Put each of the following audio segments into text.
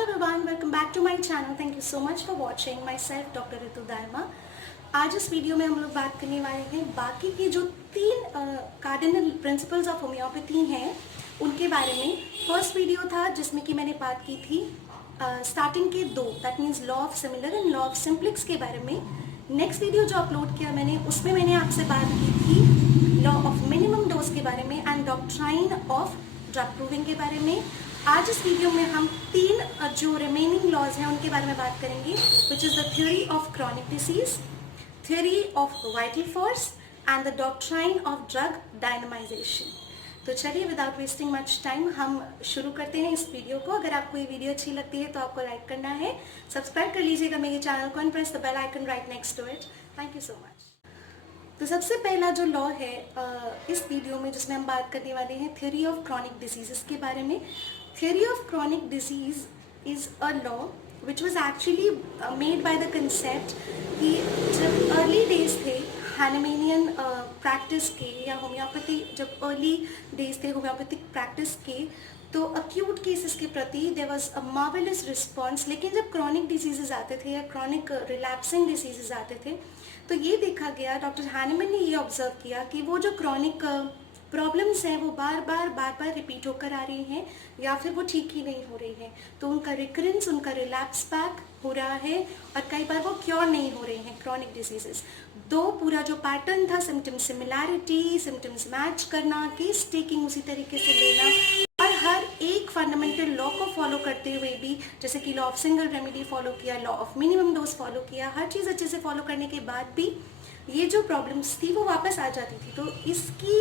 everyone, welcome back to my channel. Thank you so much for watching. Myself Dr. Ritu Dayma. आज इस video में हम लोग बात करने वाले हैं बाकी की जो तीन कार्डिनल प्रिंसिपल्स ऑफ होम्योपैथी हैं उनके बारे में। फर्स्ट वीडियो था जिसमें कि मैंने बात की थी स्टार्टिंग के दो, that means law of similar and law of simplex के बारे में। नेक्स्ट वीडियो जो अपलोड किया मैंने उसमें मैंने आपसे बात की थी लॉ ऑफ मिनिमम डोज के बारे में and doctrine of drug proving के बारे में। आज इस वीडियो में हम तीन जो रिमेनिंग लॉज हैं उनके बारे में बात करेंगे, which is the theory of chronic disease, theory of vital force and the doctrine of drug dynamisation. तो चलिए विदाउट वेस्टिंग मच टाइम हम शुरू करते हैं इस वीडियो को। अगर आपको ये वीडियो अच्छी लगती है तो आपको लाइक करना है, सब्सक्राइब कर लीजिएगा मेरे चैनल को and press the bell icon right next to it. Thank you so much. तो सबसे पहला जो लॉ है इस वीडियो में जिसमें हम बात करने वाले हैं थ्योरी ऑफ क्रॉनिक डिजीज़ के बारे में। Theory of chronic disease is a law which was actually made by the concept कि जब early days थे हैनमेनियन प्रैक्टिस के या होम्योपैथी जब early days थे होम्योपैथिक प्रैक्टिस के, तो acute cases के प्रति there was a marvelous response। लेकिन जब chronic diseases आते थे या chronic relapsing diseases आते थे तो ये देखा गया, डॉक्टर हैनमैन ने ये ऑब्जर्व किया कि वो जो chronic प्रॉब्लम्स हैं वो बार बार रिपीट होकर आ रही हैं या फिर वो ठीक ही नहीं हो रही हैं, तो उनका रिकरेंस, उनका रिलैप्स बैक हो रहा है और कई बार वो क्योर नहीं हो रही हैं क्रॉनिक डिजीजेस। दो पूरा जो पैटर्न था, सिम्टम्स सिमिलैरिटी, सिम्टम्स मैच करना, केस टेकिंग उसी तरीके से लेना और हर एक फंडामेंटल लॉ को फॉलो करते हुए भी, जैसे कि law of single remedy follow किया, law of minimum dose follow किया, हर चीज़ अच्छे से फॉलो करने के बाद भी ये जो प्रॉब्लम्स थी वो वापस आ जाती थी। तो इसकी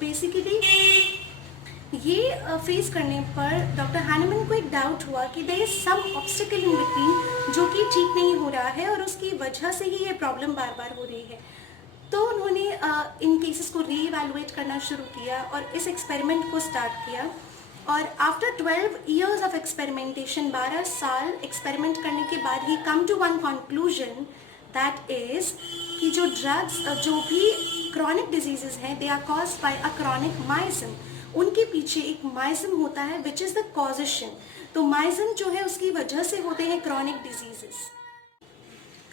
बेसिकली ये फेस करने पर डॉक्टर हैनमैन को एक डाउट हुआ कि there is some obstacle in between जो कि ठीक नहीं हो रहा है और उसकी वजह से ही ये प्रॉब्लम बार बार हो रही है। तो उन्होंने इन केसेस को रीइवैल्यूएट करना शुरू किया और इस एक्सपेरिमेंट को स्टार्ट किया और आफ्टर 12 years ऑफ एक्सपेरिमेंटेशन, 12 साल एक्सपेरिमेंट करने के बाद ही come to one conclusion, that is कि जो ड्रग्स जो भी क्रॉनिक डिजीजेज हैं they are caused by a chronic miasm. उनके पीछे एक माइजम होता है विच इज़ द कॉजेशन। तो माइजम जो है उसकी वजह से होते हैं क्रॉनिक डिजीजेस।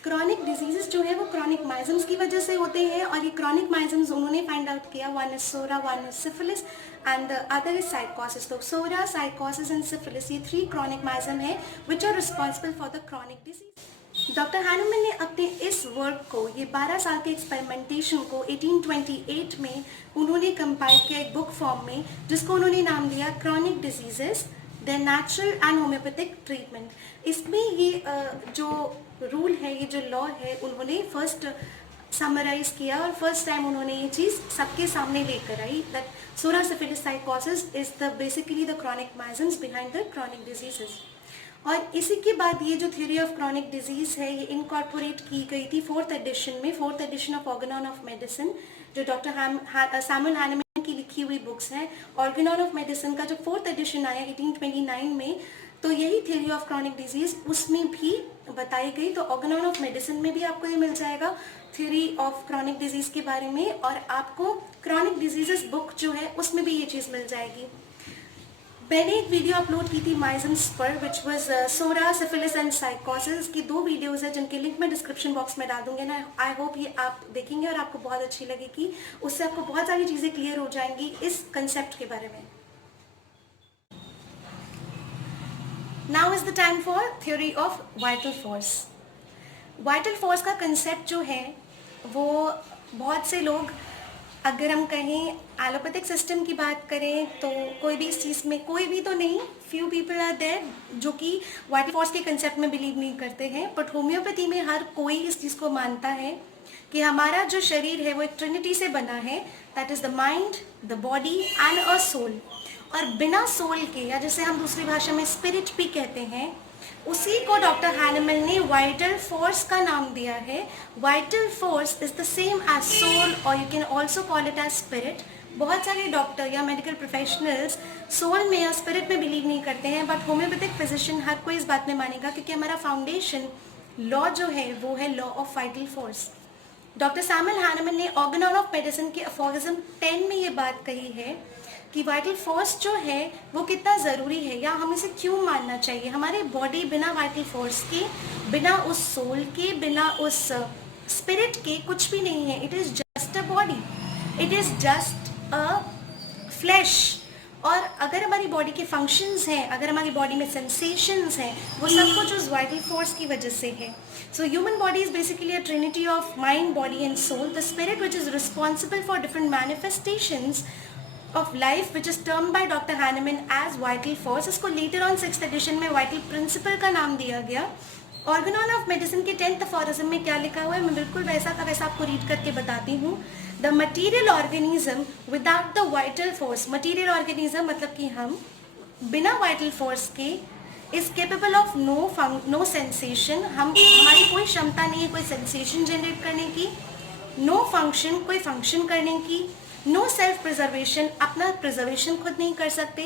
क्रॉनिक डिजीजेस जो है वो क्रॉनिक माइजम्स की वजह से होते हैं और ये क्रॉनिक माइजम्स उन्होंने फाइंड आउट किया, one is psora, one is syphilis and the other is sycosis. तो सोरा, साइकोसिस एंड सिफिलिस ये थ्री क्रॉनिक माइजम है which are responsible for the chronic disease. Doctor Hahnemann ने अपने इस work को, ये 12 साल के एक्सपेरिमेंटेशन को 1828 में उन्होंने कंपाइल किया एक बुक फॉर्म में, जिसको उन्होंने नाम दिया chronic diseases the natural and homeopathic treatment. इसमें ये जो रूल है, ये जो लॉ है, उन्होंने फर्स्ट समराइज किया और फर्स्ट टाइम उन्होंने ये चीज़ सबके सामने लेकर आई that psora, syphilis, sycosis is the basically the chronic miasms behind the chronic diseases. और इसी के बाद ये जो थ्योरी ऑफ क्रॉनिक डिजीज है ये इनकॉर्पोरेट की गई थी fourth edition of Organon of medicine, जो डॉक्टर सैमुअल हैनमैन की लिखी हुई बुक्स हैं। ऑर्गेनॉन ऑफ मेडिसिन का जो फोर्थ एडिशन आया 1829 में, तो यही थ्योरी ऑफ क्रॉनिक डिजीज उसमें भी बताई गई। तो ऑर्गेनॉन ऑफ मेडिसिन में भी आपको ये मिल जाएगा थ्योरी ऑफ क्रॉनिक डिजीज के बारे में, और आपको क्रॉनिक डिजीजेस बुक जो है उसमें भी ये चीज़ मिल जाएगी। मैंने एक वीडियो अपलोड की थी माइजम्स पर which was psora, syphilis and sycosis की 2 वीडियोज़ है जिनके लिंक मैं डिस्क्रिप्शन बॉक्स में डाल दूंगी ना। आई होप ये आप देखेंगे और आपको बहुत अच्छी लगेगी, उससे आपको बहुत सारी चीज़ें क्लियर हो जाएंगी इस कंसेप्ट के बारे में। Now is the time for theory of vital force. Vital force का कंसेप्ट जो है वो बहुत से लोग, अगर हम कहें एलोपैथिक सिस्टम की बात करें तो कोई भी इस चीज़ में, कोई भी तो नहीं, फ्यू पीपल आर देयर जो कि वाइटल फोर्स के कंसेप्ट में बिलीव नहीं करते हैं, बट होम्योपैथी में हर कोई इस चीज़ को मानता है कि हमारा जो शरीर है वो एक ट्रिनिटी से बना है, that is the mind, the body and a soul. और बिना सोल के, या जैसे हम दूसरी भाषा में स्पिरिट भी कहते हैं, उसी को डॉक्टर हैनमैन ने वाइटल फोर्स का नाम दिया है। Vital force is the same as soul और you can also call it as spirit. बहुत सारे डॉक्टर या मेडिकल प्रोफेशनल्स सोल में या स्पिरिट में बिलीव नहीं करते हैं, बट होम्योपैथिक फिजिशियन हर कोई इस बात में मानेगा क्योंकि हमारा फाउंडेशन लॉ जो है वो है law of vital force. Doctor Samuel Hahnemann ने ऑर्गेनॉन ऑफ मेडिसिन के अफोरिज्म 10 में ये बात कही है कि वाइटल फोर्स जो है वो कितना ज़रूरी है या हम इसे क्यों मानना चाहिए। हमारी बॉडी बिना वाइटल फोर्स के, बिना उस सोल के, बिना उस स्पिरिट के कुछ भी नहीं है। It is just a body, it is just a flash. और अगर हमारी बॉडी के फंक्शंस हैं, अगर हमारी बॉडी में सेंसेशंस हैं, वो सब कुछ उस वाइटल फोर्स की वजह से है। So human body is basically a trinity of mind, body and soul, the spirit which is responsible for different manifestations of life, which is termed by Dr. Hahnemann as vital force। इसको later on 6th edition में vital principle का नाम दिया गया। Organon of medicine के 10th aphorism में क्या लिखा हुआ है, मैं बिल्कुल वैसा का वैसा आपको रीड करके बताती हूँ। The material organism without the vital force, material organism मतलब कि हम बिना वाइटल फोर्स के is capable of no sensation, हमारी कोई क्षमता नहीं है कोई सेंसेशन जनरेट करने की, नो फंक्शन, कोई फंक्शन करने की, नो सेल्फ प्रिजर्वेशन, अपना प्रिजर्वेशन खुद नहीं कर सकते।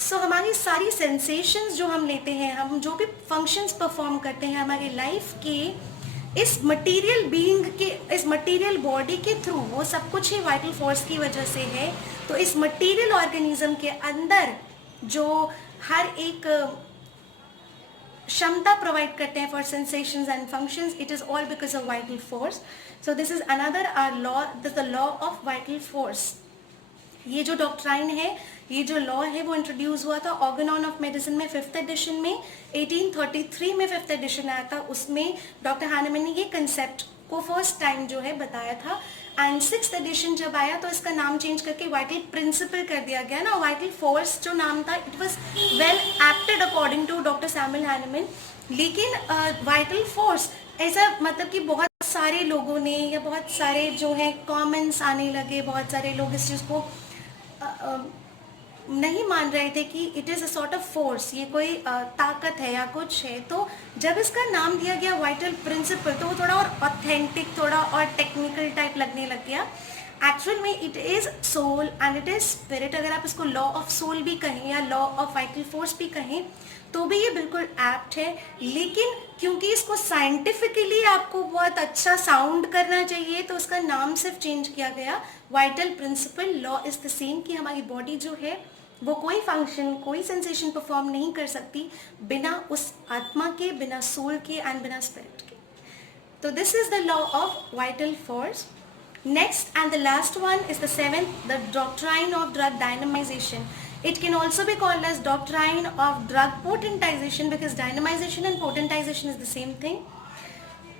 सो हमारी सारी सेंसेशंस जो हम लेते हैं, हम जो भी फंक्शंस परफॉर्म करते हैं हमारी लाइफ के इस मटेरियल बीइंग के, इस मटेरियल बॉडी के थ्रू, वो सब कुछ ही वाइटल फोर्स की वजह से है। तो इस मटेरियल ऑर्गेनिज्म के अंदर जो हर एक क्षमता प्रोवाइड करते हैं for sensations and functions, it is all because of vital force. So this is another law, this the law of vital force. ये जो डॉक्ट्राइन है, ये जो लॉ है वो इंट्रोड्यूस हुआ था ऑर्गेनॉन ऑफ मेडिसिन में 5th एडिशन में, 1833 में 5th एडिशन आया था। उसमें डॉक्टर हानेमैन ने ये कंसेप्ट को फर्स्ट टाइम जो है बताया था। एंड 6th एडिशन जब आया तो इसका नाम चेंज करके वाइटल प्रिंसिपल कर दिया गया ना। वाइटल फोर्स जो नाम था, it was well adapted according to doctor Samuel Hahnemann. लेकिन वाइटल फोर्स ऐसा मतलब कि बहुत सारे लोगों ने या बहुत सारे जो है कॉमेंट्स आने लगे, बहुत सारे लोग इस चीज़ को नहीं मान रहे थे कि it is a sort of force, ये कोई ताकत है या कुछ है। तो जब इसका नाम दिया गया वाइटल प्रिंसिपल तो वो थोड़ा और ऑथेंटिक, थोड़ा और टेक्निकल टाइप लगने लग गया। एक्चुअल में it is soul and it is spirit. अगर आप इसको लॉ ऑफ सोल भी कहें या लॉ ऑफ वाइटल फोर्स भी कहें तो भी ये बिल्कुल एप्ट है। लेकिन क्योंकि इसको साइंटिफिकली आपको बहुत अच्छा साउंड करना चाहिए तो उसका नाम सिर्फ चेंज किया गया, vital principle. Law is the same कि हमारी बॉडी जो है वो कोई फंक्शन, कोई सेंसेशन परफॉर्म नहीं कर सकती बिना उस आत्मा के, बिना सोल के एंड बिना स्पिरिट के। तो this is the law of vital force. Next and the last one is the 7th, the doctrine of drug dynamization. It can also be called as doctrine of drug potentization because dynamization and potentization is the same thing.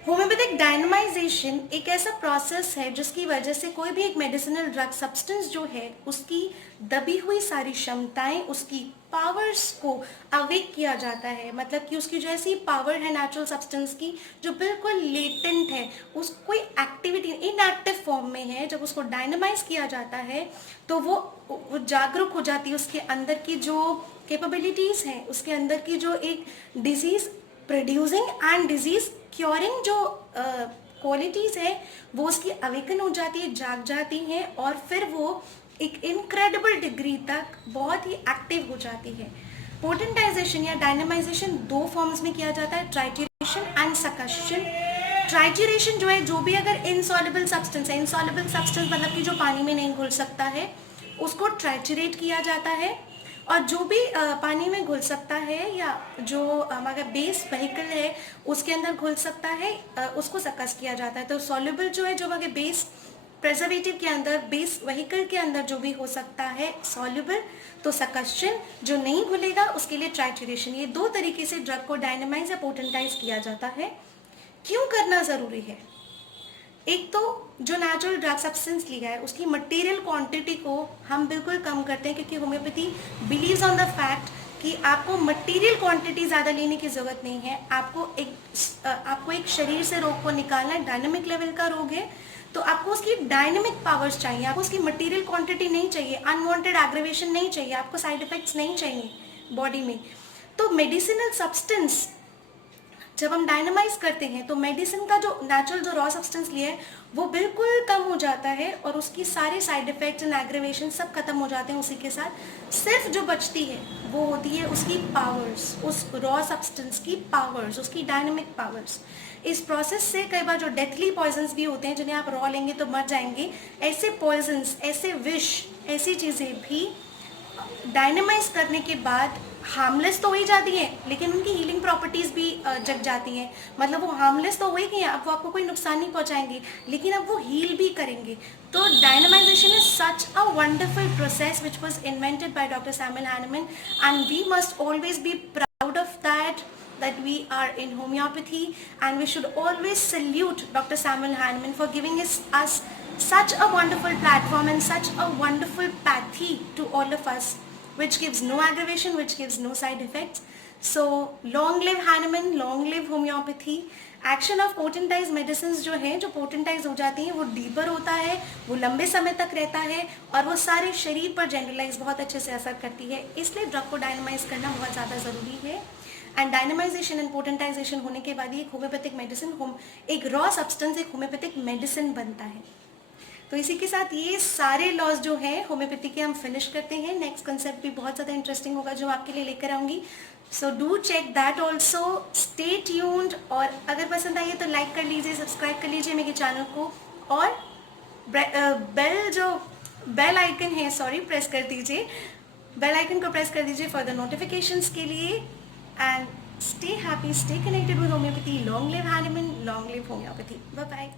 Homeopathic dynamisation एक ऐसा process है जिसकी वजह से कोई भी एक medicinal drug substance जो है उसकी दबी हुई सारी क्षमताएं, उसकी पावर्स को अवेक किया जाता है। मतलब कि उसकी जो ऐसी पावर है नेचुरल सब्सटेंस की जो बिल्कुल लेटेंट है, उस कोई एक्टिविटी इनएक्टिव फॉर्म में है, जब उसको डायनामाइज किया जाता है तो वो जागरूक हो जाती है। उसके अंदर की जो कैपेबिलिटीज़ हैं, उसके अंदर की जो एक disease producing and disease curing जो क्वालिटीज़ है वो उसकी अवेकन हो जाती है, जाग जाती हैं और फिर वो एक इनक्रेडिबल डिग्री तक बहुत ही एक्टिव हो जाती है। पोटेंटाइजेशन या डायनामाइजेशन दो फॉर्म्स में किया जाता है, ट्राइट्यूरेशन एंड सकशन। ट्राइट्यूरेशन जो है, जो भी अगर इनसॉल्युबल सब्सटेंस है, इनसॉल्युबल सब्सटेंस मतलब कि जो पानी में नहीं घुल सकता है, उसको ट्राइट्यूरेट किया जाता है। और जो भी पानी में घुल सकता है या जो हमारा बेस व्हीकल है उसके अंदर घुल सकता है, उसको सकस किया जाता है। तो सॉल्युबल जो है, जो हमारे बेस प्रिजर्वेटिव के अंदर, बेस व्हीकल के अंदर जो भी हो सकता है सॉल्युबल, तो सकशन। जो नहीं घुलेगा उसके लिए ट्राइट्यूरेशन। ये दो तरीके से ड्रग को डायनामाइज या पोटेंटाइज किया जाता है। क्यों करना ज़रूरी है? एक तो जो नेचुरल ड्रग सब्सटेंस लिया है उसकी मटेरियल क्वांटिटी को हम बिल्कुल कम करते हैं, क्योंकि homeopathy believes on the fact कि आपको मटेरियल क्वांटिटी ज़्यादा लेने की ज़रूरत नहीं है। आपको एक शरीर से रोग को निकालना है, डायनामिक लेवल का रोग है तो आपको उसकी डायनामिक पावर्स चाहिए, आपको उसकी मटेरियल क्वांटिटी नहीं चाहिए, अनवांटेड एग्रेवेशन नहीं चाहिए, आपको साइड इफेक्ट्स नहीं चाहिए बॉडी में। तो मेडिसिनल सब्सटेंस जब हम डायनामाइज करते हैं तो मेडिसिन का जो नेचुरल जो रॉ सब्सटेंस लिया है वो बिल्कुल कम हो जाता है और उसकी सारे साइड इफेक्ट्स एंड एग्रेवेशन सब खत्म हो जाते हैं उसी के साथ। सिर्फ जो बचती है वो होती है उसकी पावर्स, उस रॉ सब्सटेंस की पावर्स, उसकी डायनामिक पावर्स। इस प्रोसेस से कई बार जो डेथली पॉइजन्स भी होते हैं जिन्हें आप रॉ लेंगे तो मर जाएंगे, ऐसे पॉइजन्स, ऐसे विष, ऐसी चीज़ें भी डायनेमाइज करने के बाद हार्मलेस तो हो ही जाती है, लेकिन उनकी हीलिंग प्रॉपर्टीज़ भी जग जाती हैं। मतलब वो हार्मलेस तो होएगी, अब वो आपको कोई नुकसान नहीं पहुंचाएंगी, लेकिन अब वो हील भी करेंगे। तो dynamisation is such a wonderful process which was invented by doctor Samuel Hahnemann, and we must always be proud of that we are in homeopathy, and we should always salute Dr. Samuel Hahnemann for giving us such a wonderful platform and such a wonderful pathy to all of us, which gives no aggravation, which gives no side effects. So long live Hahnemann, long live homeopathy. Action of potentise medicine जो है, जो potentise हो जाती हैं, वो deeper होता है, वो लंबे समय तक रहता है, और वो सारे शरीर पर जनरलाइज बहुत अच्छे से असर करती है। इसलिए ड्रग को डायनामाइज करना बहुत ज़्यादा ज़रूरी है। एंड डायनामाइजेशन एंड पोटेंटाइजेशन होने के बाद ये होम्योपैथिक मेडिसिन, एक रॉ सब्सटेंस एक होम्योपैथिक मेडिसिन बनता है। तो इसी के साथ ये सारे लॉज जो है होम्योपैथी के हम फिनिश करते हैं। नेक्स्ट कंसेप्ट भी बहुत ज़्यादा इंटरेस्टिंग होगा जो आपके लिए लेकर आऊँगी। So do check that also, stay tuned. और अगर पसंद आई है तो लाइक कर लीजिए, सब्सक्राइब कर लीजिए मेरे चैनल को, और बेल आइकन है, सॉरी, प्रेस कर दीजिए, बेल आइकन को प्रेस कर दीजिए फॉर द नोटिफिकेशंस के लिए। And stay happy, stay connected with homeopathy. Long live Hahnemann, long live homeopathy. Bye bye.